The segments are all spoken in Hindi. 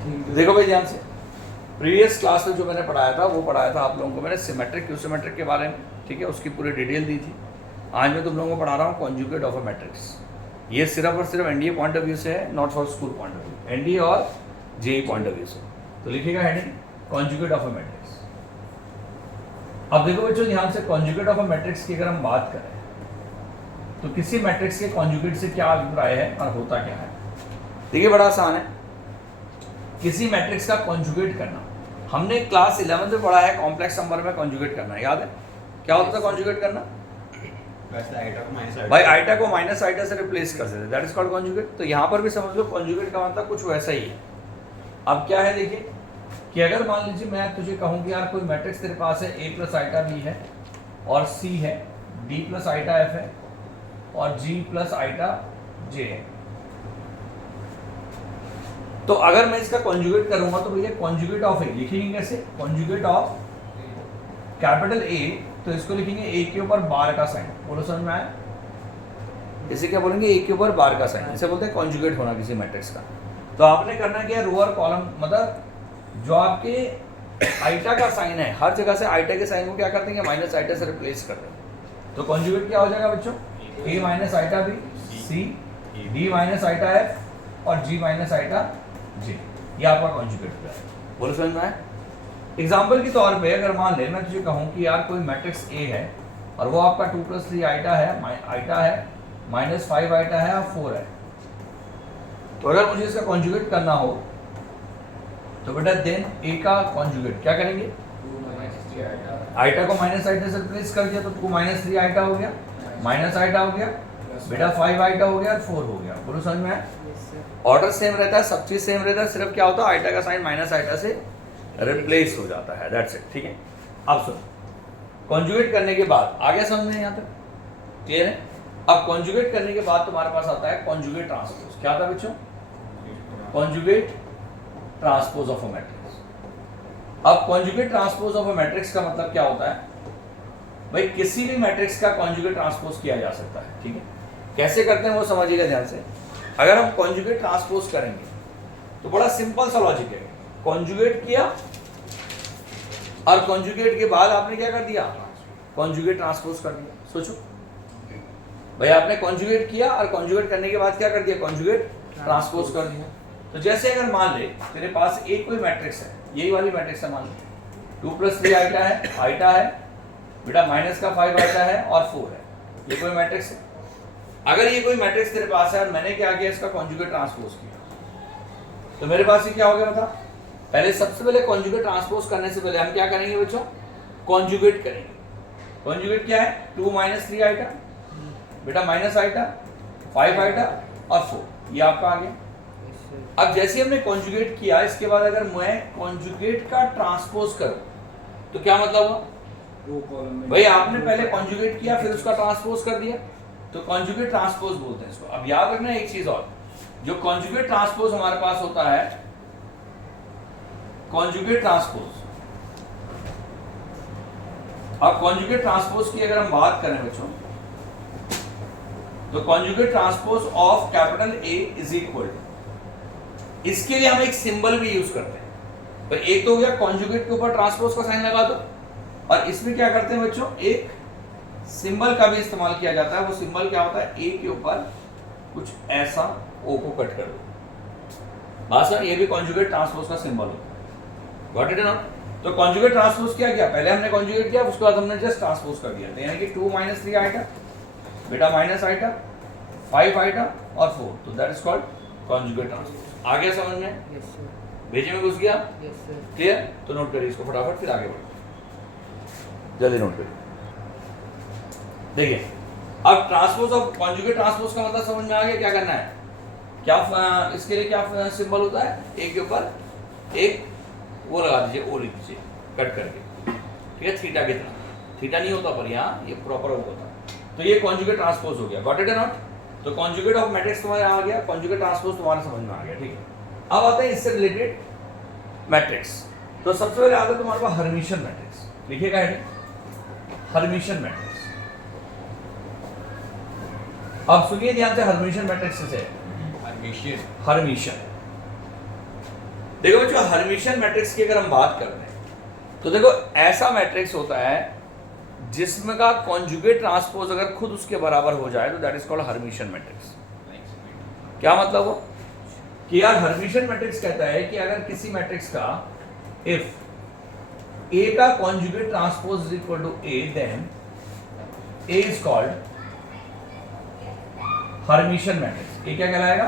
देखो भाई ध्यान से, प्रीवियस क्लास में जो मैंने पढ़ाया था वो पढ़ाया था आप लोगों को मैंने सिमेट्रिक क्यूसिमेट्रिक के बारे में, ठीक है, उसकी पूरी डिटेल दी थी। आज मैं तुम लोगों को पढ़ा रहा हूँ कॉन्जुगेट ऑफ अ मैट्रिक्स। ये सिर्फ और सिर्फ एनडीए पॉइंट ऑफ व्यू से है, not for school point of view, NDA और जेई पॉइंट ऑफ व्यू से। तो लिखिएगा heading conjugate of a matrix. अब देखो बच्चों ध्यान से, कॉन्जुगेट ऑफ अ मैट्रिक्स की अगर हम बात करें तो किसी मैट्रिक्स के कॉन्जुगेट से क्या अभिप्राय है और होता क्या है। देखिए बड़ा आसान है, किसी मैट्रिक्स का कॉन्जुगेट करना। हमने क्लास 11 में पढ़ा है कॉम्प्लेक्स नंबर में कॉन्जुगेट करना, याद है क्या होता था कॉन्जुगेट करना? भाई आइटा को माइनस आइटा से रिप्लेस कर देते, दैट इज कॉल्ड कॉन्जुगेट। तो यहाँ पर भी समझ लो कॉन्जुगेट का मतलब कुछ वैसा ही है। अब क्या है देखिए कि अगर मान लीजिए मैं तुझे कहूँ कि यार कोई मैट्रिक्स तेरे पास है a प्लस आइटा b है और c है, d प्लस आइटा f है और g प्लस आइटा j है। तो अगर मैं इसका कॉन्जुगेट करूंगा तो भैया कॉन्जुगेट ऑफ ए लिखेंगे कैसे? कॉन्जुगेट ऑफ कैपिटल ए, तो इसको लिखेंगे ए के ऊपर बार का साइन। बोलो समझ में आया? इसे क्या बोलेंगे? ए के ऊपर बार का साइन, इसे बोलते हैं कॉन्जुगेट होना किसी मैट्रिक्स का। तो आपने करना क्या, रो और कॉलम, मतलब जो आपके आइटा का साइन है हर जगह से आइटा के साइन को क्या करते हैं, माइनस आइटा से रिप्लेस कर देंगे। तो कॉन्जुगेट क्या हो जाएगा बच्चों? ए माइनस आइटा बी, सी, डी माइनस आइटा एफ और जी माइनस आइटा जे, ये आपका कॉन्जुगेट हो जाएगा। बोलो समझ में आया? एग्जाम्पल के तौर पे अगर मान ले मैं तुझे कहूँ कि यार कोई मैट्रिक्स ए है और वो आपका 2 + 3 आइटा है, -5 आइटा है और 4 है। तो अगर मुझे इसका कॉन्जुगेट करना हो तो बेटा देन ए का कॉन्जुगेट क्या करेंगे? आइटा को माइनस आइटा से रिप्लेस कर दिया तो 2 - 3 आइटा हो गया, माइनस आइटा हो गया, बेटा 5 आइटा हो गया और 4 हो गया। बोलो समझ में आया? ऑर्डर सेम रहता है, सब चीज सेम रहता है, सिर्फ क्या होता है आइटा का साइन माइनस आइटा से रिप्लेस हो जाता है, दैट्स इट। ठीक है, अब सुनो, कॉन्जुगेट करने के बाद आगे समझ में यहाँ तक क्लियर है? अब कॉन्जुगेट करने के बाद तुम्हारे पास आता है कॉन्जुगेट ट्रांसपोज। क्या आता है बच्चों? Conjugate transpose of a matrix. अब conjugate transpose of a matrix का मतलब क्या होता है? भाई किसी भी मैट्रिक्स का कॉन्जुगेट ट्रांसपोज किया जा सकता है। ठीक है, कैसे करते हैं वो समझिएगा ध्यान से। अगर हम कॉन्जुगेट ट्रांसपोज करेंगे तो बड़ा सिंपल सा लॉजिक है, कॉन्जुगेट किया और कॉन्जुगेट के बाद आपने क्या कर दिया? कॉन्जुगेट ट्रांसपोज कर दिया। सोचो भाई, आपने कॉन्जुगेट किया और कॉन्जुगेट करने के बाद क्या कर दिया? कॉन्जुगेट ट्रांसपोज कर दिया। तो जैसे अगर मान ले तेरे पास एक कोई मैट्रिक्स है, यही वाली मैट्रिक्स है, मान ले 2 + 3 आइटा है बेटा, माइनस का 5 आइटा है और 4 है, ये कोई मैट्रिक्स है। अगर ये कोई मैट्रिक्स तेरे पास है और मैंने क्या किया, इसका कॉन्जुगेट ट्रांसपोज किया, तो मेरे पास ये क्या हो गया बता? पहले सबसे पहले कॉन्जुगेट ट्रांसपोज करने से पहले हम क्या करेंगे बच्चों? कॉन्जुगेट करेंगे। कॉन्जुगेट क्या है? 2 - 3 आइटा बेटा, माइनस आइटा, 5 आइटा और 4, ये आपका आ गया। अब जैसे हमने कॉन्जुगेट किया, इसके बाद अगर मैं कॉन्जुगेट का ट्रांसपोज करूं तो क्या मतलब हुआ? भाई आपने पहले कॉन्जुगेट किया फिर उसका ट्रांसपोज कर दिया, तो कॉन्जुगेट ट्रांसपोज बोलते हैं इसको। अब याद रखना एक चीज और, जो कॉन्जुगेट ट्रांसपोज हमारे पास होता है, कॉन्जुगेट ट्रांसपोज, अब कॉन्जुगेट ट्रांसपोज की अगर हम बात करें बच्चों, तो conjugate transpose of capital A is equal to, इसके लिए हम एक सिंबल भी यूज करते हैं। तो एक तो हो गया कॉन्जुगेट के ऊपर ट्रांसपोज का साइन लगा दो, और इसमें क्या करते हैं बच्चों, एक सिंबल का भी इस्तेमाल किया जाता है। वो सिंबल क्या होता है? ए के ऊपर कुछ ऐसा ओ को कट कर दो, बस ये भी कॉन्जुगेट ट्रांसपोज का सिंबल होता है। गॉट इट ना? तो कॉन्जुगेट ट्रांसपोज क्या किया? पहले हमने कॉन्जुगेट किया, उसके बाद हमने जस्ट ट्रांसपोज कर दिया, यानी कि 2 - 3 आइटा बेटा, माइनस आइटा, 5 आइटा और 4, तो that is called conjugate transpose. आगे समझ में? Yes sir. भेजे में घुस गया? Yes sir. क्लियर? तो नोट करिए इसको फटाफट, फिर आगे बढ़ो, जल्दी नोट करिए। देखिए अब ट्रांसपोज ऑफ कॉन्जुगेट ट्रांसपोज का मतलब समझ में आ गया? क्या करना है? क्या इसके लिए क्या सिंबल होता है? एक के ऊपर एक वो लगा दीजिए, ओ लिख दीजिए कट करके, ठीक है, थीटा की तरह। थीटा नहीं होता पर यहाँ ये प्रॉपर वो होता है। तो ये कॉन्जुगेट ट्रांसपोज हो गया। Got it not? तो कॉन्जुगेट ऑफ मैट्रिक्स तुम्हारे आ गया, कॉन्जुगेट ट्रांसपोज तुम्हारे समझ में आ गया। ठीक है, अब आते हैं इससे रिलेटेड मैट्रिक्स। तो सबसे पहले आता है तुम्हारे पास हर्मिशियन मैट्रिक्स। लिखिएगा हेडिंग हर्मिशियन मैट्रिक्स। अब सुनिए ध्यान से, हर्मिशियन मैट्रिक्स से हर्मिशियन देखो बच्चों हर्मिशियन मैट्रिक्स की अगर हम बात कर रहे हैं तो देखो ऐसा मैट्रिक्स होता है जिसमें का कॉन्जुगेट ट्रांसपोज अगर खुद उसके बराबर हो जाए तो that is called hermitian matrix. क्या मतलब हो कि यार हर्मिशियन मैट्रिक्स कहता है कि अगर किसी मैट्रिक्स का इफ A का conjugate transpose is equal to A then A is called hermitian matrix. ये क्या कहलाएगा?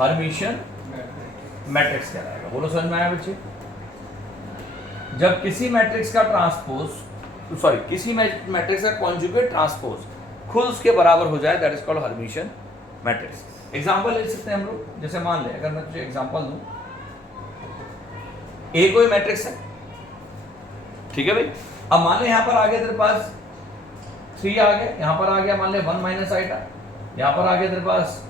हर्मिशियन मैट्रिक्स कहलाएगा। बोलो समझ में आया बच्चे? जब किसी मैट्रिक्स का ट्रांसपोज सॉरी किसी मैट्रिक्स का कॉन्जुगेट ट्रांसपोज खुद उसके बराबर हो जाए that is called hermitian matrix. Example ले सकते हैं हम लोग, जैसे मान ले अगर मैं तुझे एग्जांपल दूं, ए कोई मैट्रिक्स है, ठीक है भाई। अब मान ले यहां पर आ गया तेरे पास 3 आ गया, यहां पर आ गया मान ले 1 माइनस आइटा, यहां पर आ गया तेरे पास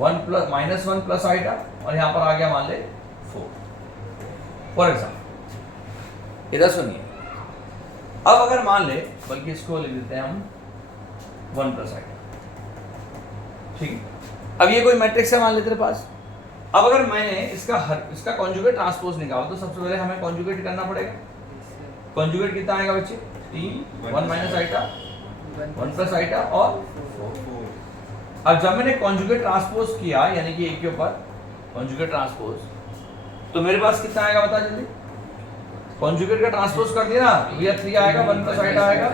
1 प्लस माइनस 1 प्लस आइटा और यहां पर आ गया मान ले 4 फॉर एग्जाम्पल। इधर सुनिए, अब अगर मान ले, बल्कि इसको लिख देते हैं हम 1 प्लस आइटा, ठीक है। अब ये कोई मैट्रिक्स है मान ले तेरे पास। अब अगर मैंने इसका कॉन्जुगेट ट्रांसपोज निकाला तो सबसे पहले हमें कॉन्जुगेट करना पड़ेगा। कॉन्जुगेट कितना आएगा बच्चे? 3 1 माइनस आइटा 1 प्लस आइटा और 4। अब जब मैंने कॉन्जुगेट ट्रांसपोज किया यानी कि एक के ऊपर कॉन्जुगेट ट्रांसपोज, तो मेरे पास कितना आएगा बता जल्दी? कॉन्जुगेट का ट्रांसपोज कर दिया ना तो भैया 3 आएगा, 1 प्लस आइटा आएगा,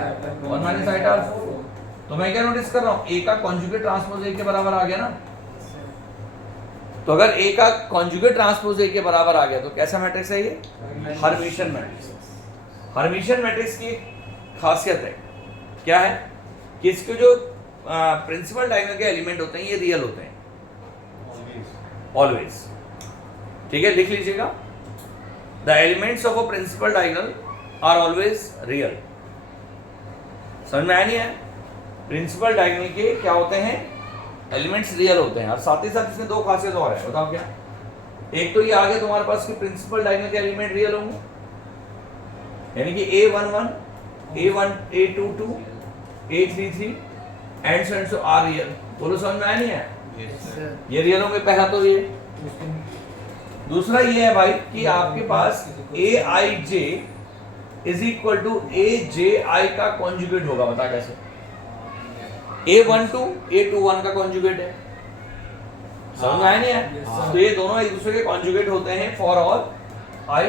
1 माइनस आइटा और 4। तो मैं क्या नोटिस कर रहा हूं? ए का कॉन्जुगेट ट्रांसपोज ए के बराबर आ गया ना। तो अगर ए का कॉन्जुगेट ट्रांसपोज ए के बराबर आ गया तो कैसा मैट्रिक्स है ये? Hermitian matrix. हर्मिशियन मैट्रिक्स की खासियत है क्या है कि इसके जो प्रिंसिपल डायगोनल के एलिमेंट होते हैं ये रियल होते हैं ऑलवेज। ठीक है, लिख लीजिएगा, the elements of a principal diagonal are always real. समझ में आया नहीं है? प्रिंसिपल डायगोनल के क्या होते हैं? एलिमेंट्स रियल होते हैं। और साथ ही साथ इसमें 2 खासियत और है, बताओ क्या? एक तो ये आगे तुम्हारे पास कि प्रिंसिपल डायगोनल के एलिमेंट रियल होंगे, यानी कि A11 A1 A22 A33 and so and so are real. बोलो समझ में आया नहीं है? yes, ये रियल होंगे पहला तो ये। दूसरा ये है भाई कि आपके पास AIJ is equal to AJI का कॉन्जुगेट होगा। बता कैसे? A12 A21 का कॉन्जुगेट है। समझ में आया नहीं है? तो ये दोनों एक दूसरे के कॉन्जुगेट होते हैं for all I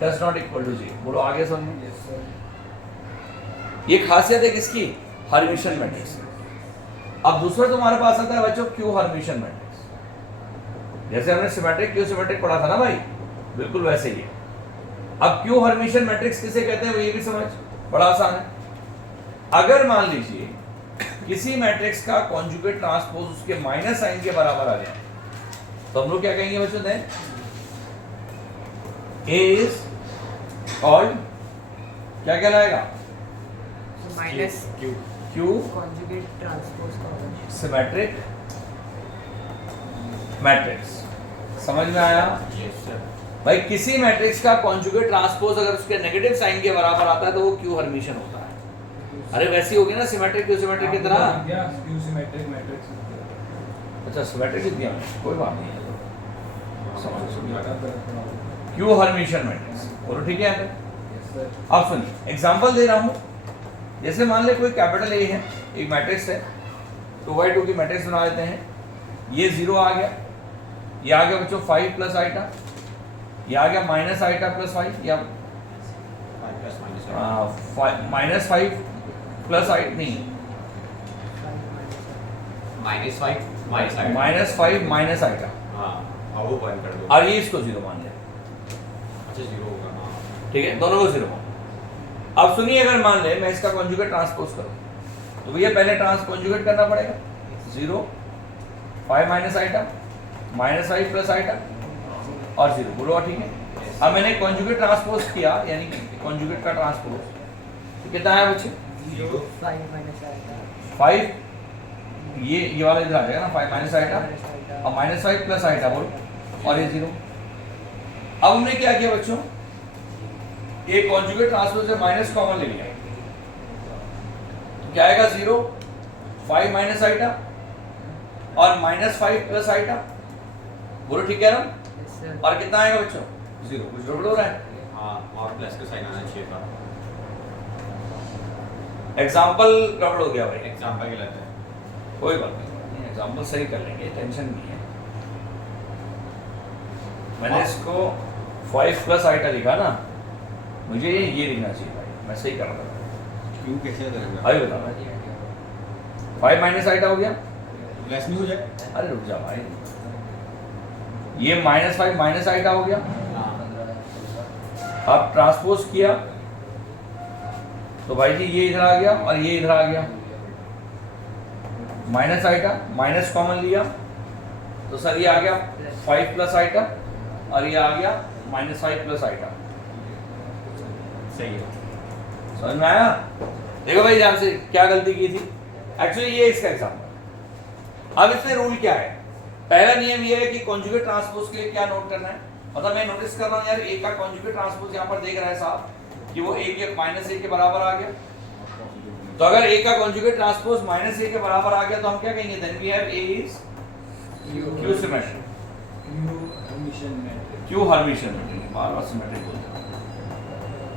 does not equal to 0। बोलो आगे समझ। ये खासियत है किसकी? Hermitian matrix. अब दूसरा तुम्हारे पास आता है बच्चों क्यू हर्मिशियन मैट्रिक्स। जैसे हमने सिमेट्रिक क्यू सिमेट्रिक पढ़ा था ना भाई, बिल्कुल वैसे ही है। अब क्यू हर्मिशियन मैट्रिक्स किसे कहते हैं वो ये भी समझ, बड़ा आसान है। अगर मान लीजिए किसी मैट्रिक्स का कॉन्जुगेट ट्रांसपोज उसके माइनस साइन के बराबर आ जाए तो हम लोग क्या कहेंगे बच्चों? दें A is called क्या कहलाएगा? माइनस Q कॉन्जुगेट ट्रांसपोज का सिमेट्रिक मैट्रिक्स। समझ में आया? भाई किसी मैट्रिक्स का कॉन्जुगेट ट्रांसपोज अगर उसके नेगेटिव साइन के बराबर आता है तो वो क्यू हर्मिशियन होता है। अरे वैसी होगी ना सिमेट्रिक क्यू सिमेट्रिक की तरह। Q symmetric matrix. अच्छा सिमेट्रिक ही दिया, कोई बात नहीं है, क्यू हर्मिशियन मैट्रिक्स। बोलो ठीक है? अब सुनिए एग्जांपल दे रहा हूं। जैसे मान ले कोई कैपिटल ए है, एक मैट्रिक्स है, 2x2 की मैट्रिक्स बना लेते हैं। ये 0 आ गया, ये आ गया बच्चों 5 प्लस आइटा, ये आ गया माइनस आइटा प्लस 5 या माइनस 5 प्लस आइट नहीं माइनस 5 माइनस आइटा। हाँ वो बंद कर दो। और ये इसको 0 मान ले। अच्छा 0 होगा। हाँ ठीक है, दोनों को 0 मान। अब सुनिए अगर मान ले मैं इसका कॉन्जुगेट ट्रांसपोज करूं तो भैया पहले कॉन्जुगेट करना पड़ेगा। 0 5 minus iota minus 5 plus iota और 0। बोलो ठीक है। अब मैंने कॉन्जुगेट ट्रांसपोज किया यानी कि कॉन्जुगेट का ट्रांसपोज तो कितना आया बच्चे? 5 ये वाला इधर आ जाएगा ना, 5 माइनस आइटा और माइनस 5 प्लस आइटा बोलो और ये 0। अब हमने क्या किया बच्चों? एक कॉन्जुगेट ट्रांसपोज से माइनस कॉमन ले लिया तो क्या आएगा? 0 5 माइनस आइटा और माइनस 5 प्लस आइटा। बोलो ठीक है ना? sir. और कितना आएगा बच्चों? 0। कुछ गड़बड़ हो रहा है? हाँ और प्लस का साइन आना चाहिए था। एग्जाम्पल गड़बड़ हो गया भाई। एग्जाम्पल गलत है। कोई बात नहीं, एग्जाम्पल सही कर लेंगे, टेंशन नहीं है। मैंने इसको 5 प्लस आइटा लिखा ना, मुझे ये लिखना चाहिए भाई, मैं सही कर रहा था। क्यों कैसे करेंगे? अभी बता मैं 5 माइनस आइटा हो गया। प्लस नहीं हो जाए? अरे रुक जा भाई, ये -5 माइनस आइटा हो गया। हाँ। अब ट्रांसपोज किया तो भाई जी ये इधर आ गया और ये इधर आ गया, माइनस आइटा माइनस कॉमन लिया तो सर ये आ गया 5 प्लस आइटा और ये आ गया -5 प्लस आइटा। सही है। समझ में आया? देखो भाई ध्यान से क्या गलती की थी। एक्चुअली ये इसका एग्जाम्पल। अब इसमें रूल क्या है? पहला नियम ये है कि कॉन्जुगेट ट्रांसपोज के लिए क्या नोट करना है। मतलब मैं नोटिस कर रहा हूँ यार, ए का कॉन्जुगेट ट्रांसपोज यहाँ पर देख रहा है साहब कि वो a के -a के बराबर आ गया। तो अगर a का कॉन्जुगेट ट्रांसपोज -a के बराबर आ गया तो हम क्या कहेंगे? Then we have a is q symmetric. q hermitian, बार-बार सिमेट्रिक बोलते हैं,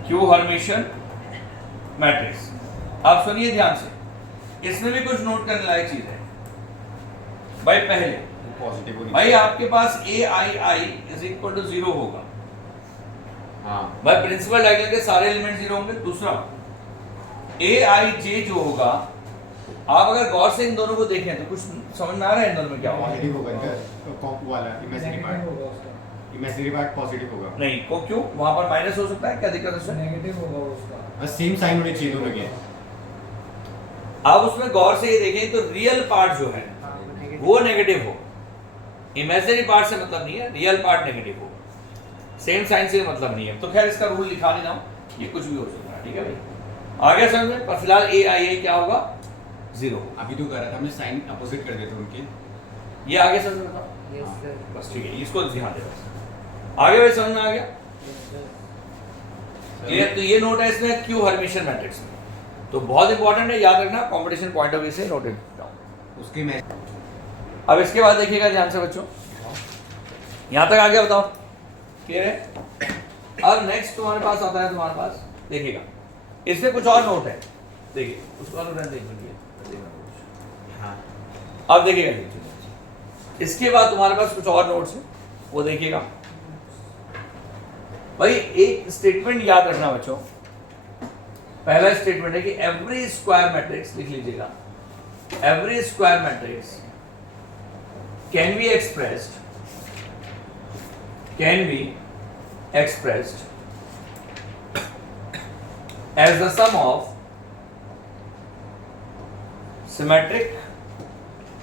q हर्मिशन मैट्रिक्स। अब सुनिए ध्यान से, इसमें भी कुछ नोट करने लायक चीज है भाई। पहले पॉजिटिव होनी भाई आपके पास aii इज इक्वल टू 0 होगा। हाँ। भाई प्रिंसिपल डायगोनल के सारे एलिमेंट 0 होंगे। दूसरा aij जो होगा, आप अगर गौर से इन दोनों को देखें तो कुछ समझ में आ रहा है इन दोनों में क्या होगा? पॉजिटिव होगा इनका कॉप वाला इमेजिनरी पार्ट पॉजिटिव होगा। नहीं को क्यों? वहां पर माइनस हो सकता है, क्या दिक्कत है उसमें? नेगेटिव होगा उसका। बस सेम साइन होने चाहिए दोनों के। आप उसमें गौर से ये देखें तो रियल पार्ट जो है वो नेगेटिव हो, इमेजिनरी पार्ट से मतलब नहीं है, रियल पार्ट नेगेटिव हो, सेम साइन से मतलब नहीं है। तो खैर इसका रूल लिखा नहीं ना, ये कुछ भी हो सकता है, ठीक है भाई। आगे समझ में, पर फिलहाल aia क्या होगा? 0। अभी तो कर रहा था हमने साइन अपोजिट कर देते उनके। ये आगे समझ में था? Yes, sir. बस ठीक है, इसको ध्यान दे बस। आगे भाई समझ में आ गया? क्लियर? तो ये नोट है इसमें क्यू हर्मिशन मैट्रिक्स में, तो बहुत इंपॉर्टेंट है, याद रखना, कंपटीशन पॉइंट ऑफ व्यू से नोट इट डाउन। उसके में अब इसके बाद देखिएगा ध्यान से बच्चों, यहां तक आ गया? बताओ क्लियर है? अब नेक्स्ट तुम्हारे पास आता है, तुम्हारे पास देखिएगा इसमें कुछ और नोट है। देखिए उसको और देख लीजिए। हाँ। अब देखिएगा इसके बाद तुम्हारे पास कुछ और नोट्स है, वो देखिएगा भाई। एक स्टेटमेंट याद रखना बच्चों, पहला स्टेटमेंट है कि एवरी स्क्वायर मैट्रिक्स, लिख लीजिएगा, every square matrix can be expressed as the sum of symmetric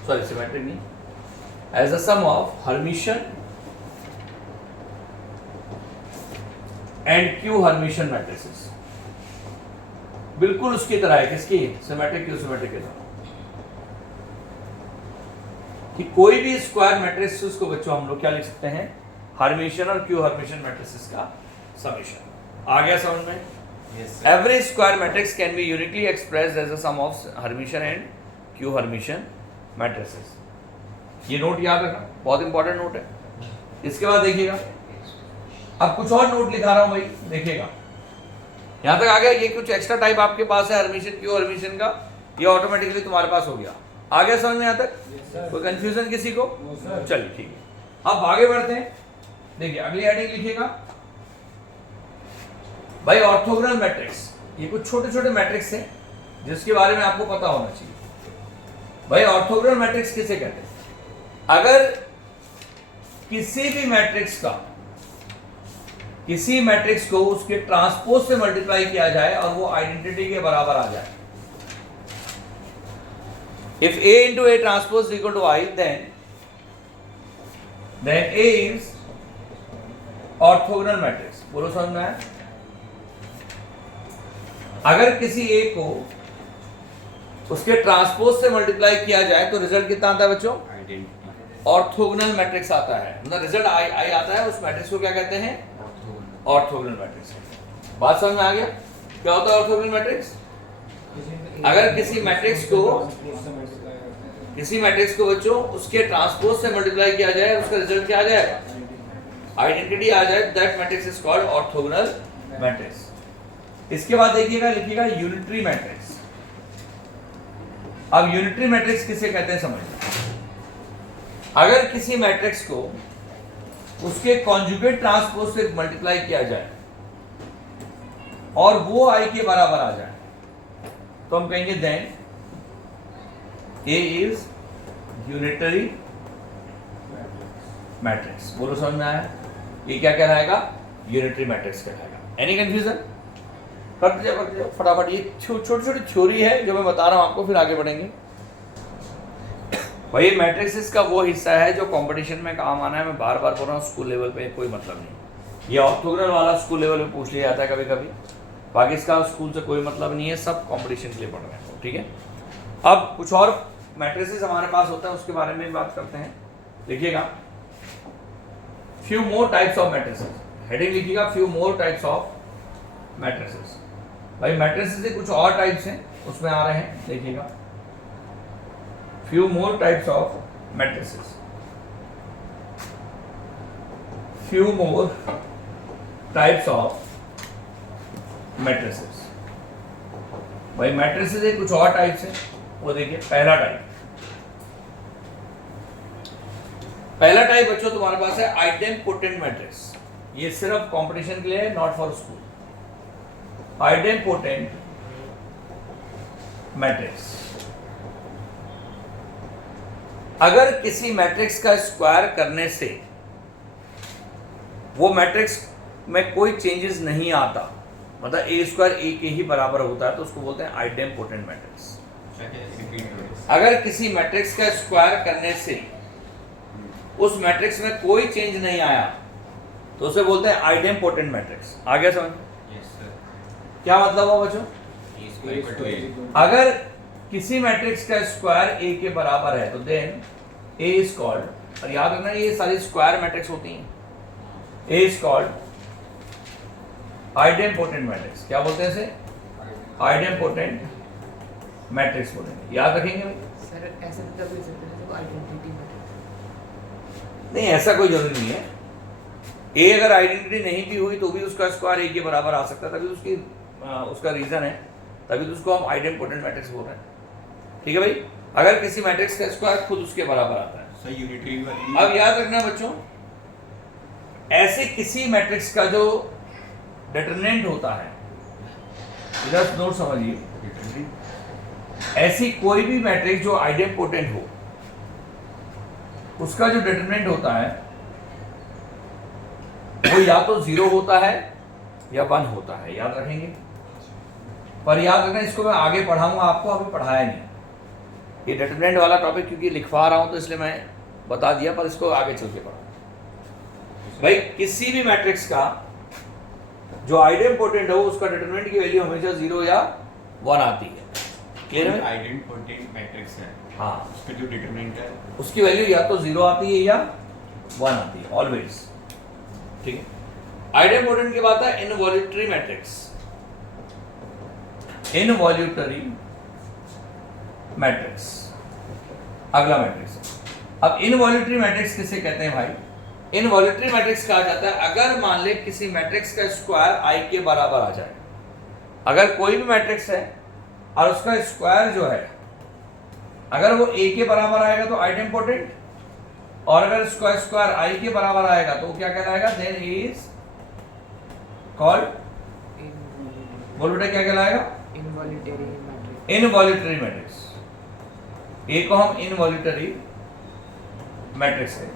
नहीं, as the sum of Hermitian and Q Hermitian matrices। बिल्कुल उसकी तरह है, किसकी? सिमेट्रिक क्यू सिमेट्रिक की तरह, कि कोई भी स्क्वायर मैट्रिक्स को बच्चों हम लोग क्या लिख सकते हैं? हर्मिशन और क्यू हर्मिशन मैट्रिसेस का समेशन। आ गया समझ में? Every square matrix can be uniquely expressed as a sum of Hermitian and skew Hermitian matrices. ये नोट याद रखना, बहुत इंपॉर्टेंट नोट है। इसके बाद देखिएगा, अब कुछ और नोट लिखा रहा हूं भाई, देखिएगा यहां तक आ गया। ये कुछ एक्स्ट्रा टाइप आपके पास है हर्मिशन क्यू हर्मिशन का, ये ऑटोमेटिकली तुम्हारे पास हो गया। आ गया समझ में यहाँ तक? कोई कंफ्यूजन किसी को? चलिए ठीक है, अब आगे बढ़ते हैं। देखिए अगली हेडिंग लिखिएगा भाई, ऑर्थोगोनल मैट्रिक्स। ये कुछ छोटे छोटे मैट्रिक्स हैं जिसके बारे में आपको पता होना चाहिए। भाई ऑर्थोगोनल मैट्रिक्स किसे कहते हैं? अगर किसी भी मैट्रिक्स को उसके ट्रांसपोज से मल्टीप्लाई किया जाए और वो आइडेंटिटी के बराबर आ जाए। If A into A transpose is equal to I, then A is orthogonal matrix। बोलो समझ में आया? अगर किसी A को उसके ट्रांसपोज से मल्टीप्लाई किया जाए तो रिजल्ट कितना आता है बच्चों? ऑर्थोगोनल मैट्रिक्स आता है। मतलब रिजल्ट I आता है, उस मैट्रिक्स को क्या कहते हैं? Orthogonal matrix. बात समझ में आ गया? क्या होता है ऑर्थोगोनल मैट्रिक्स? अगर किसी मैट्रिक्स को बच्चों उसके ट्रांसपोज से मल्टीप्लाई किया जाए, उसका रिजल्ट क्या आ जाएगा? आइडेंटिटी आ जाए that matrix is called orthogonal matrix. इसके बाद देखिएगा, लिखिएगा यूनिटरी मैट्रिक्स। अब यूनिटरी मैट्रिक्स किसे कहते हैं समझिए। अगर किसी मैट्रिक्स को उसके कॉन्जुगेट ट्रांसपोज से मल्टीप्लाई किया जाए और वो आई के बराबर आ जाए तो हम कहेंगे then A is unitary matrix. बोलो समझ में आया? ये क्या कहलाएगा? यूनिटरी मैट्रिक्स कहलाएगा। Any confusion? करते जाओ फटाफट। ये छोटी छोटी थ्योरी है जो मैं बता रहा हूं आपको, फिर आगे बढ़ेंगे। भाई मैट्रिक्स का वो हिस्सा है जो कंपटीशन में काम आना है। मैं बार बार बोल रहा हूँ, स्कूल लेवल पे कोई मतलब नहीं। ये ऑर्थोगोनल वाला स्कूल लेवल पे पूछ लिया जाता है कभी कभी, बाकी इसका स्कूल से कोई मतलब नहीं है, सब कंपटीशन के लिए पढ़ रहे हैं। ठीक है, अब कुछ और मैट्रिसेस हमारे पास होता है, उसके बारे में बात करते हैं। देखिएगा, few more types of matrices. Heading लिखिएगा, few more types of matrices. भाई मैट्रिसेस के कुछ और टाइप्स हैं, उसमें आ रहे हैं, देखिएगा। few more types of matrices, few more types of matrices। भाई मैट्रिसेस के कुछ और टाइप्स हैं, वो देखिए। पहला टाइप बच्चों तुम्हारे पास है आइडेम्पोटेंट मैट्रिक्स। ये सिर्फ कंपटीशन के लिए है, not for school. Idempotent matrix, अगर किसी मैट्रिक्स का स्क्वायर करने से वो मैट्रिक्स में कोई चेंजेस नहीं आता, मतलब ए स्क्वायर ए के ही बराबर होता है, तो उसको बोलते हैं आइडेम्पोटेंट मैट्रिक्स। अगर किसी मैट्रिक्स का स्क्वायर करने से उस मैट्रिक्स में कोई चेंज नहीं आया तो उसे बोलते हैं आइडेम्पोटेंट मैट्रिक्स। आ गया समझ? Yes sir. क्या मतलब हुआ बच्चों? ए स्क्वायर इक्वल टू ए। अगर किसी मैट्रिक्स का स्क्वायर ए के बराबर है तो देन ए इज कॉल्ड, और याद रखना ये सारी स्क्वायर मैट्रिक्स होती हैं, ए इज कॉल्ड आइडेम्पोटेंट मैट्रिक्स। क्या बोलते हैं इसे? आइडेम्पोटेंट मैट्रिक्स बोलेंगे, याद रखेंगे भाई। सर ऐसे मतलब भी सकते हैं आइडेंटिटी मैट्रिक्स। नहीं, ऐसा कोई जरूरी नहीं है। ए अगर आइडेंटिटी नहीं भी हुई तो भी उसका स्क्वायर ए के बराबर आ सकता है, तभी उसकी उसका रीजन है, तभी तो उसको हम आइडेम्पोटेंट मैट्रिक्स बोल रहे हैं। ठीक है भाई, अगर किसी मैट्रिक्स का स्क्वायर खुद उसके बराबर आता है। सर यूनिटरी वाली। अब याद रखना बच्चों, ऐसे किसी मैट्रिक्स का जो डिटरमिनेंट होता है, इधर नोट समझिए, ऐसी कोई भी मैट्रिक्स जो आइडेम्पोटेंट हो, उसका जो डिटरमिनेंट होता है वो या तो 0 होता है या 1 होता है, याद रखेंगे। पर याद रखना, इसको मैं आगे पढ़ाऊंगा आपको, अभी पढ़ाया नहीं ये डिटरमिनेंट वाला टॉपिक, क्योंकि लिखवा रहा हूं तो इसलिए मैं बता दिया, पर इसको आगे चल के पढ़ा। भाई किसी भी मैट्रिक्स का जो आइडेम्पोटेंट हो उसका डिटरमिनेंट की वैल्यू हमेशा 0 या 1 आती है। क्लियर है? आइडेंटिटी मैट्रिक्स है, हाँ, उसका जो डिटरमिनेंट है उसकी वैल्यू या तो 0 आती है या 1 आती है, ऑलवेज। ठीक है, आइडेम्पोटेंट की बात है इनवॉल्यूटरी मैट्रिक्स। इनवॉल्यूटरी मैट्रिक्स अगला मैट्रिक्स है। अब इनवॉल्यूटरी मैट्रिक्स किसे कहते हैं भाई? इनवॉल्यूटरी मैट्रिक्स कहा जाता है अगर मान ले किसी मैट्रिक्स का स्क्वायर आई के बराबर आ जाए। अगर कोई भी मैट्रिक्स है और उसका स्क्वायर जो है अगर वो ए के बराबर आएगा तो आइडेम्पोटेंट, और अगर उसका स्क्वायर आई के बराबर आएगा तो क्या कहलाएगा? देन इज कॉल्ड, बोल बेटा क्या कहलाएगा? Involutory matrix. Involutory matrix. A को हम इनवॉल्यूटरी मैट्रिक्स है।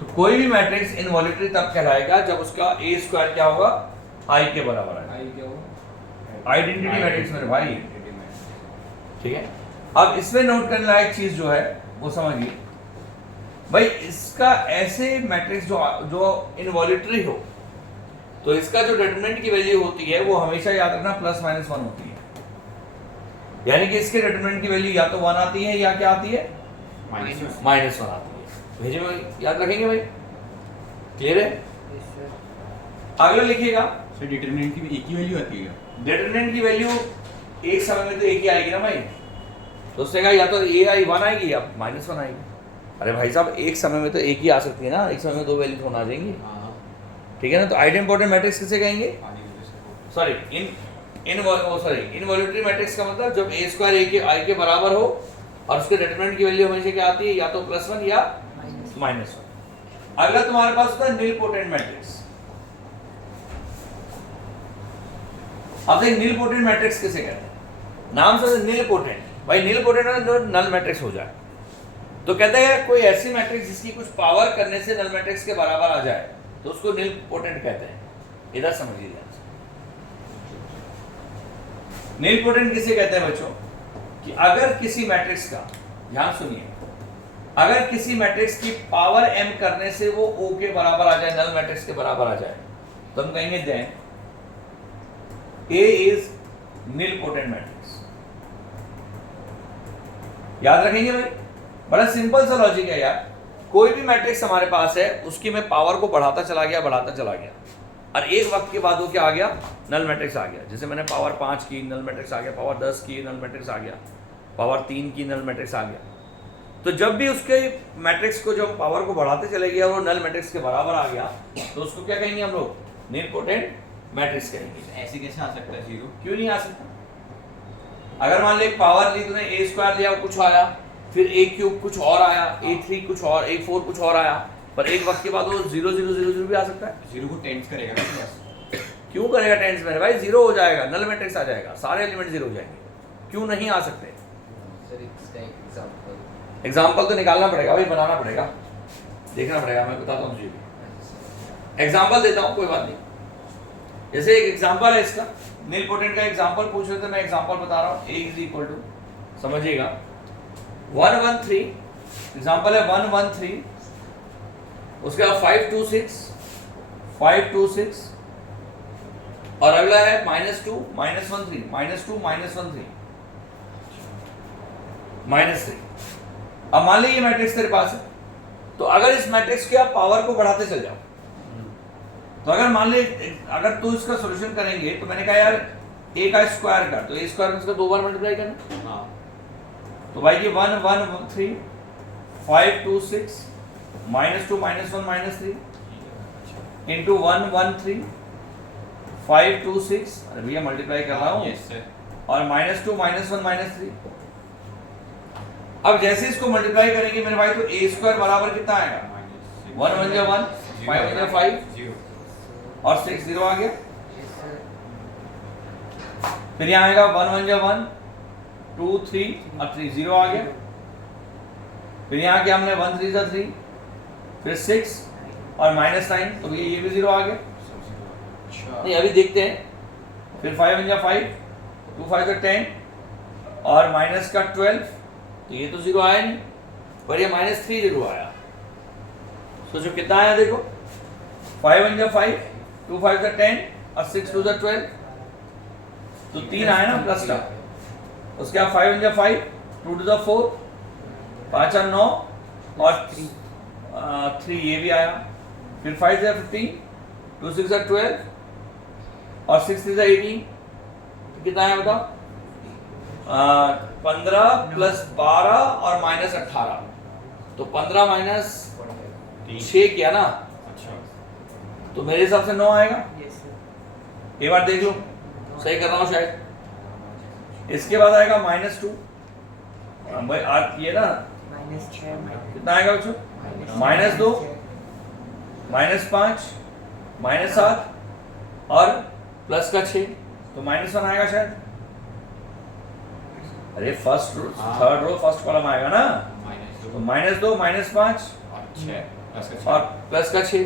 तो कोई भी मैट्रिक्स इनवॉल्यूटरी तब कहलाएगा जब उसका ए स्क्वायर क्या होगा? आई के बराबर आएगा। आई क्या हो? आइडेंटिटी मैट्रिक्स मेरे भाई। ठीक है, अब इसमें नोट करने लायक चीज जो है वो समझिए भाई, इसका ऐसे मैट्रिक्स जो इनवॉल्यूटरी हो तो इसका जो डिटरमिनेंट की वैल्यू होती है वो हमेशा याद रखना +-1 होती है। यानी कि इसके डिटरमिनेंट की वैल्यू या तो 1 आती है या क्या आती है? -1 आती है। भेजे में याद रखेंगे भाई, क्लियर है? Yes sir. अगला लिखिएगा, सर डिटरमिनेंट की एक ही वैल्यू आती है। डिटरमिनेंट की वैल्यू एक समय में तो एक ही आएगी ना भाई, तो उसने कहा या तो ए आई 1 आएगी या -1 आएगी। अरे भाई साहब एक समय में तो एक ही आ सकती है ना, एक समय में दो वैल्यू होना आ जाएंगी, हाँ ठीक है ना। तो आइडेम्पोर्टेंट मैट्रिक्स किसे कहेंगे? आगे जैसे सॉरी इनवॉल्यूटरी मैट्रिक्स का मतलब जब ए स्क्वायर ए के आई के बराबर हो और उसके डिटरमिनेंट की वैल्यू हमेशा क्या आती है, या तो +1 या -1। अगला तुम्हारे पास होता है नीलपोटेंट मैट्रिक्स। अब देख नीलपोटेंट मैट्रिक्स किसे कहते हैं? नाम से नीलपोटेंट, भाई नीलपोटेंट में नल मैट्रिक्स हो जाए तो कहते हैं कोई ऐसी मैट्रिक्स जिसकी कुछ पावर करने से नल मैट्रिक्स के बराबर आ जाए तो उसको नीलपोटेंट कहते हैं। इधर समझिए ध्यान से, नीलपोटेंट किसे कहते हैं बच्चों? कि अगर किसी मैट्रिक्स का, ध्यान सुनिए, अगर किसी मैट्रिक्स की पावर m करने से वो O के बराबर आ जाए, नल मैट्रिक्स के बराबर आ जाए, तो हम कहेंगे then A is nilpotent matrix. याद रखेंगे भाई, बड़ा सिंपल सा लॉजिक है यार। कोई भी मैट्रिक्स हमारे पास है, उसकी मैं पावर को बढ़ाता चला गया और एक वक्त के बाद वो क्या आ गया, नल मैट्रिक्स आ गया। जैसे मैंने पावर 5 की, नल मैट्रिक्स आ गया, पावर 10 की, नल मैट्रिक्स आ गया, पावर 3 की, नल मैट्रिक्स आ गया। तो जब भी उसके मैट्रिक्स को, जब पावर को बढ़ाते चले गया और वो नल मैट्रिक्स के बराबर आ गया, तो उसको क्या कहेंगे हम लोग? नीलपोटेंट मैट्रिक्स कहेंगे। ऐसे कैसे आ सकता है जीरो? क्यों नहीं आ सकता? अगर मान लो एक पावर ली तूने, ए स्क्वायर लिया कुछ आया, फिर ए क्यूब कुछ और आया, A3 कुछ और, A4 कुछ और आया, पर एक वक्त के बाद वो 0 0 0 0 भी आ सकता है। जीरो को टेंस करेगा ना बस। क्यों करेगा टेंस में? भाई 0 हो जाएगा, नल मैट्रिक्स आ जाएगा, सारे एलिमेंट 0 हो जाएंगे। क्यों नहीं आ सकते? सर इसका एक एग्जांपल। एग्जाम्पल तो निकालना पड़ेगा भाई, बनाना पड़ेगा, देखना पड़ेगा, मैं बताता हूँ तुझे। एग्जाम्पल देता हूँ, कोई बात नहीं। जैसे एक एग्जाम्पल है इसका, नीलपोटेंट का एग्जाम्पल पूछ रहे थे, मैं एग्जाम्पल बता रहा हूँ। A इज इक्वल टू, समझिएगा, 113, एग्जाम्पल है 113, उसके बाद 526 526, और अगला है -2 -13 -2 -13 -3। अब मान लीजिए ये मैट्रिक्स तेरे पास है, तो अगर इस मैट्रिक्स के आप पावर को बढ़ाते चल जाओ, तो अगर मान ली, अगर तू इसका सॉल्यूशन करेंगे, तो मैंने कहा यार a का स्क्वायर कर, तो a स्क्वायर में इसका 2 बार मल्टीप्लाई करना। हाँ तो भाई ये 113 526 -2 -1 -3 इंटू 113 526, अरे भैया मल्टीप्लाई कर रहा हूँ, यस सर। और -2 -1 -3। अब जैसे इसको मल्टीप्लाई करेंगे मेरे भाई, तो a स्क्वायर बराबर कितना आएगा? 1 1 जा 1, 5 1 जा 5, जीरो। और 6 0 आ गया। फिर यहाँ आएगा 1 1 जा 1, 2 3 और 3 0 आ गया। फिर यहाँ क्या हमने 1 3 जा 3, फिर 6 और -9, तो ये भी 0 आ गया। अच्छा। नहीं, अभी देखते हैं। फिर 5 1 जा 5, 2 5 जा 10, और माइनस का 12, तो ये तो 0 आया नहीं, पर ये -3 0 आया। सोचो कितना आया, देखो 5 1 जा 5, 2 5 जा 10, और 6 2 जा 12, तो 3 आया ना प्लस का। उसके बाद 5 1 जा 5, 2 2 जा 4, 5 और 9, और 3 ये भी आया। फिर 5 जा 15, 2 6 जा 12, और 6 3 जा 18, तो कितना आया बताओ? 15 प्लस 12 और -18, तो 15 माइनस 6 किया ना, अच्छा। तो मेरे हिसाब से 9 आएगा। Yes sir. एक बार देख लो, सही कर रहा हूँ शायद। इसके बाद आएगा -2, भाई आज किए ना, -6 कितना आएगा बच्चों? -2 -5 -7 और प्लस का 6, तो -1 आएगा शायद। अरे first row, third row first column आएगा ना, तो -2 -5 अच्छा, प्लस का और प्लस का 6।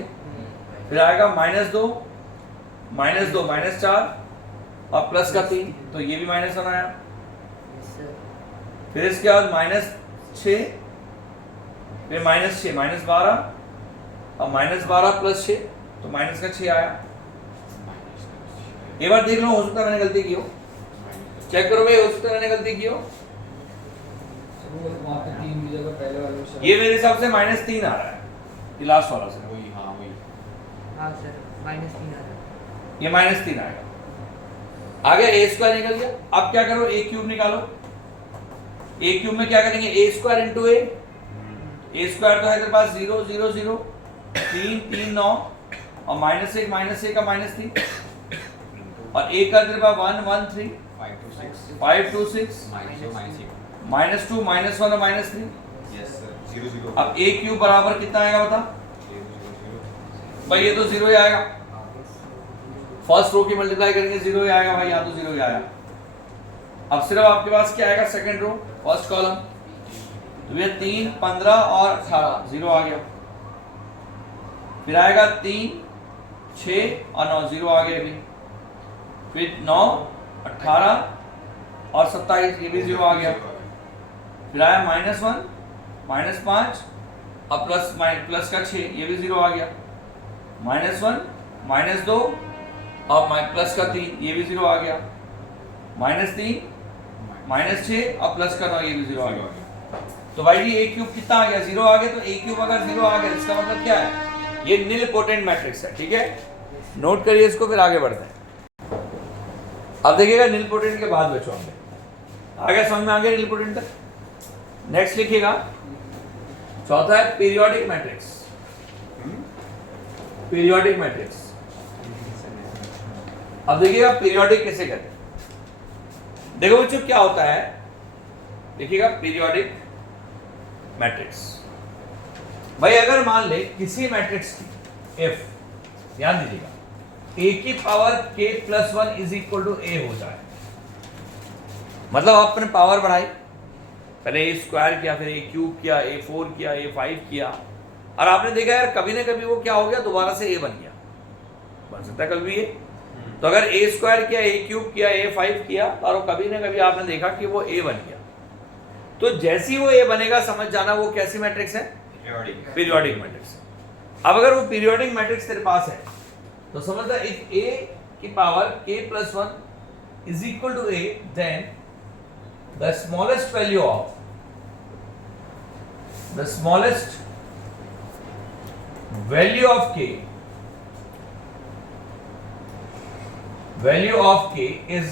फिर आएगा -2 -4 और प्लस का 3, तो ये भी -1 आया। फिर इसके बाद -6, फिर -6 -12 और -12 प्लस 6, तो माइनस का 6 आया। एक बार देख लो, हो सकता है मैंने गलती की हो, चेक करो भाई, हो सकता है मैंने गलती की हो। वहाँ पे 3 की जगह पहले वाले में ये मेरे हिसाब से -3 आ रहा है, ये लास्ट वाला से, वही, हाँ वही। हाँ सर, -3 आ रहा है। ये -3 आएगा। आगे a स्क्वायर निकल गया। अब क्या करो, a क्यूब निकालो। a क्यूब में क्या करेंगे, a square into a, A square तो है तेरे पास 0 0 0 3 3 9 और -1 का -3 और ए का तेरे पास 1 1 3 5 to 6 5 2 6 -2 -1 -2 -1 और -3। यस सर 0 0 अब ए क्यूब बराबर कितना आएगा बता 0 0 भाई, ये तो 0 ही आएगा। फर्स्ट रो की मल्टीप्लाई करेंगे 0 ही आएगा भाई, यहाँ तो 0 ही आया। अब सिर्फ आपके पास क्या आएगा सेकंड रो फर्स्ट कॉलम, तो ये 3 15 और 18 0 आ गया। फिर आएगा 3 6 और 9 0 आ गया भी। फिर 9 18 और 27 ये भी 0 आ गया। फिर आया -1 -5 और प्लस का 6 ये भी 0 आ गया। -1 -2 और प्लस का 3 ये भी 0 आ गया। -3 -6 और प्लस का 9 ये भी 0 आ गया। तो भाई जी ए क्यूब कितना आ गया 0 आ गया। तो ए क्यूब अगर 0 आ गया इसका मतलब क्या है, ये नील पोटेंट मैट्रिक्स है। ठीक है, नोट करिए इसको, फिर आगे बढ़ते हैं। अब देखिएगा नील पोटेंट के बाद बच्चों हमने आगे समझ में आ गया नील पोटेंट तक। नेक्स्ट लिखिएगा चौथा है पीरियोडिक मैट्रिक्स। पीरियोडिक मैट्रिक्स, अब देखिएगा पीरियोडिक कैसे करते हैं। देखो बच्चों क्या होता है, देखिएगा पीरियोडिक मैट्रिक्स। भाई अगर मान ले किसी मैट्रिक्स की एफ, ध्यान दीजिएगा, ए की पावर k + 1 = a हो जाए, मतलब आपने पावर बढ़ाई, पहले a स्क्वायर किया, फिर a क्यूब किया, a4 किया, a5 किया, और आपने देखा यार कभी ना कभी वो क्या हो गया, दोबारा से a बन गया। बन सकता है कभी भी ये। तो अगर a स्क्वायर किया, a क्यूब किया, a5 किया, और कभी ना कभी आपने देखा कि वो a बन गया, तो जैसी वो a बनेगा समझ जाना वो कैसी मैट्रिक्स है, पीरियोडिक मैट्रिक्स। अब अगर वो पीरियोडिक मैट्रिक्स तेरे पास है तो समझना इफ a की power k + 1 = a, then the smallest value of k is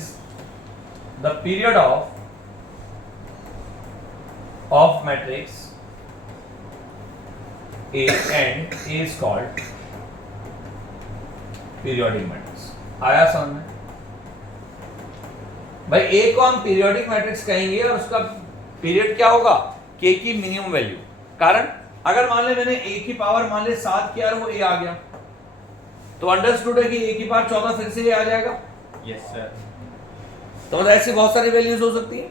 the period of matrix A, and A is called periodic matrix। आया समझ में भाई, A को हम पीरियोडिक मैट्रिक्स कहेंगे और उसका पीरियड क्या होगा, K की मिनिमम वैल्यू। कारण अगर मान ले मैंने A की पावर मान ले 7 किया और वो A आ गया, तो अंडरस्टूड है कि A की पावर 14 फिर से A आ जाएगा। Yes sir. तो मतलब ऐसी बहुत सारी वैल्यूज हो सकती है।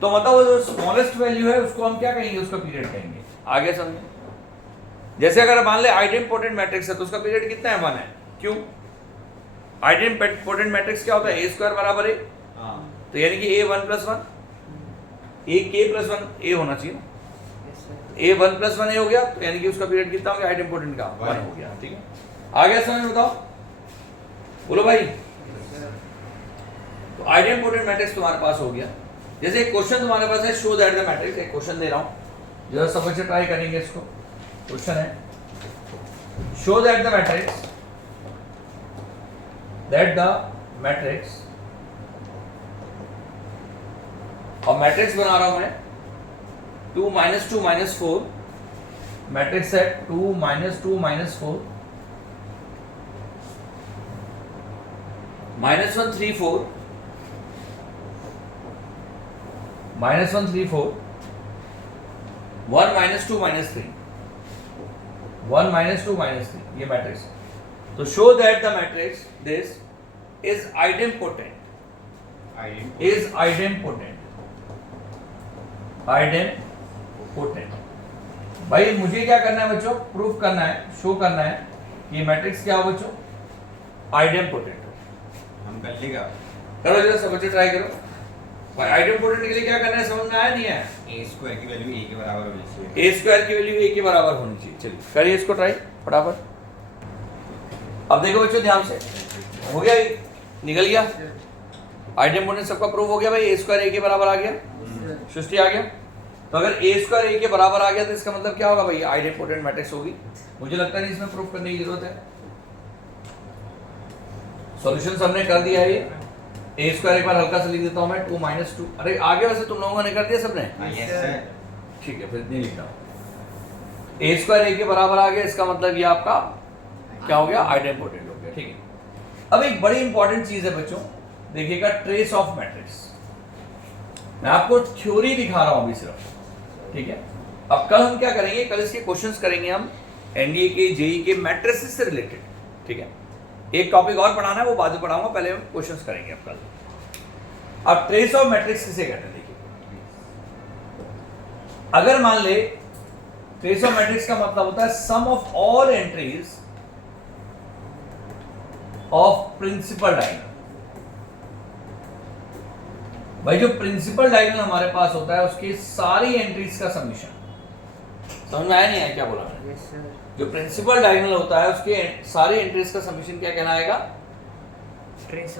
तो मतलब वो जो स्मॉलेस्ट वैल्यू है उसको हम क्या कहेंगे, उसका पीरियड कहेंगे। आगे समझे, जैसे अगर मान ले आइडेंपोटेंट मैट्रिक्स है तो उसका पीरियड कितना है, 1 है। क्यों, आइडेंपोटेंट मैट्रिक्स क्या होता है, a स्क्वायर बराबर a, तो यानी कि a 1 + 1, a k + 1 a होना चाहिए ना, a 1 + 1 a हो गया, तो यानी कि उसका पीरियड कितना हो गया, आइडेंपोटेंट का 1 हो गया। ठीक है, आगे समझ में बताओ, बोलो भाई। तो आइडेंपोटेंट मैट्रिक्स तुम्हारे पास हो गया। जैसे एक क्वेश्चन तुम्हारे पास है, शो दैट द मैट्रिक्स, एक क्वेश्चन दे रहा हूं, जरा समझ से ट्राई करेंगे इसको। क्वेश्चन है, शो दैट द मैट्रिक्स और मैट्रिक्स बना रहा हूं मैं 2 - 2 - 4, मैट्रिक्स है 2 - 2 - 4 -1 3 4 -1 3 4 1 - 2 - 3 1 - 2 - 3, ये मैट्रिक्स। तो show that the matrix this is idempotent भाई मुझे क्या करना है बच्चों, प्रूफ करना है, शो करना है कि मैट्रिक्स क्या हो बच्चों, आइडेंपोटेंट हो। हम कर लेगा, करो जरा समझ के ट्राई करो भाई। आइडेंपोटेंट के लिए क्या करना है, समझ में आया नहीं है, a स्क्वायर की वैल्यू a के बराबर होनी चाहिए। a स्क्वायर की वैल्यू a के बराबर होनी चाहिए। चलिए करिए इसको ट्राई फटाफट। अब देखो बच्चों ध्यान से, हो गया, निकल गया आइडेंपोटेंट, सबका प्रूफ हो गया भाई। a स्क्वायर a के बराबर आ गया, सृष्टि आ गया। तो अगर a स्क्वायर a के बराबर आ गया तो इसका मतलब क्या होगा भाई, आइडेंपोटेंट मैट्रिक्स होगी। मुझे लगता नहीं इसमें प्रूफ करने की जरूरत है, सॉल्यूशन हमने कर दिया है। ये a स्क्वायर एक बार हल्का सा लिख देता हूं मैं, 2 - 2। अरे आगे वैसे तुम लोगों ने कर दिया सबने, यस सर। ठीक है, फिर नहीं लिख रहा हूं। ए स्क्वायर ए के बराबर आ गया, इसका मतलब ये आपका क्या हो गया, आइडेंपोटेंट हो गया, ठीक है। अब एक बड़ी इंपॉर्टेंट चीज है बच्चों, देखिएगा ट्रेस ऑफ मैट्रिक्स। मैं आपको थ्योरी दिखा रहा हूं अभी सिर्फ, ठीक है। अब कल हम क्या करेंगे, कल इसके क्वेश्चंस करेंगे हम एनडीए के, जेई के, मैट्रिसेस से रिलेटेड, ठीक है। एक टॉपिक और पढ़ाना है, वो बाद में पढ़ाऊंगा, पहले हम क्वेश्चंस करेंगे अब कल। अब ट्रेस ऑफ मैट्रिक्स किसे कहते हैं, देखिए। अगर मान ले ट्रेस ऑफ मैट्रिक्स का मतलब होता है sum of all entries of principal diagonal. भाई जो प्रिंसिपल डायगोनल हमारे पास होता है उसकी सारी एंट्रीज का समीशन, समझ में आया नहीं है क्या बोला मैंने? Yes sir. जो प्रिंसिपल डायगोनल होता है उसके सारी एंट्रीज का समीशन क्या कहलाएगा, ट्रेस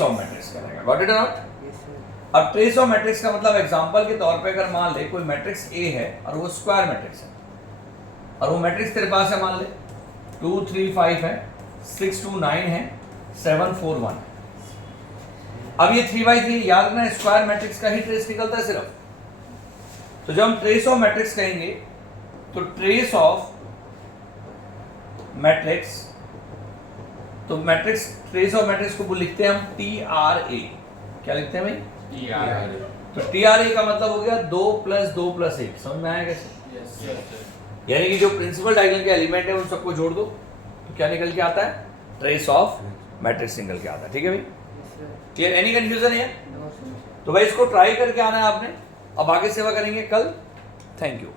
ऑफ मैट्रिक्स कहलाएगा। गॉट इट और नॉट? Yes sir. अब ट्रेस ऑफ मैट्रिक्स का मतलब एग्जांपल के तौर पे अगर मान ले कोई मैट्रिक्स ए है और वो स्क्वायर मैट्रिक्स है, और वो मैट्रिक्स तेरे पास है मान ले 2 3 5 है, 6 2 9 है, 7 4 1 है। अब ये 3/3 याद रखना, स्क्वायर मैट्रिक्स का ही ट्रेस निकलता है सिर्फ। तो जब हम ट्रेस ऑफ मैट्रिक्स कहेंगे तो ट्रेस ऑफ मैट्रिक्स, तो मैट्रिक्स ट्रेस ऑफ मैट्रिक्स को लिखते हैं हम TRA। क्या लिखते हैं भाई? तो TRA का मतलब हो गया 2 + 2 + 1। समझ में आया कैसे? Yes sir. यानी कि जो प्रिंसिपल डायगोनल के एलिमेंट है उन सबको जोड़ दो तो क्या निकल के आता है, ट्रेस ऑफ मैट्रिक्स निकल के आता है, ठीक है भाई। Yes sir. Clear? Any confusion है? No sir. तो भाई इसको ट्राई करके आना है आपने। अब आगे सेवा करेंगे कल। Thank you.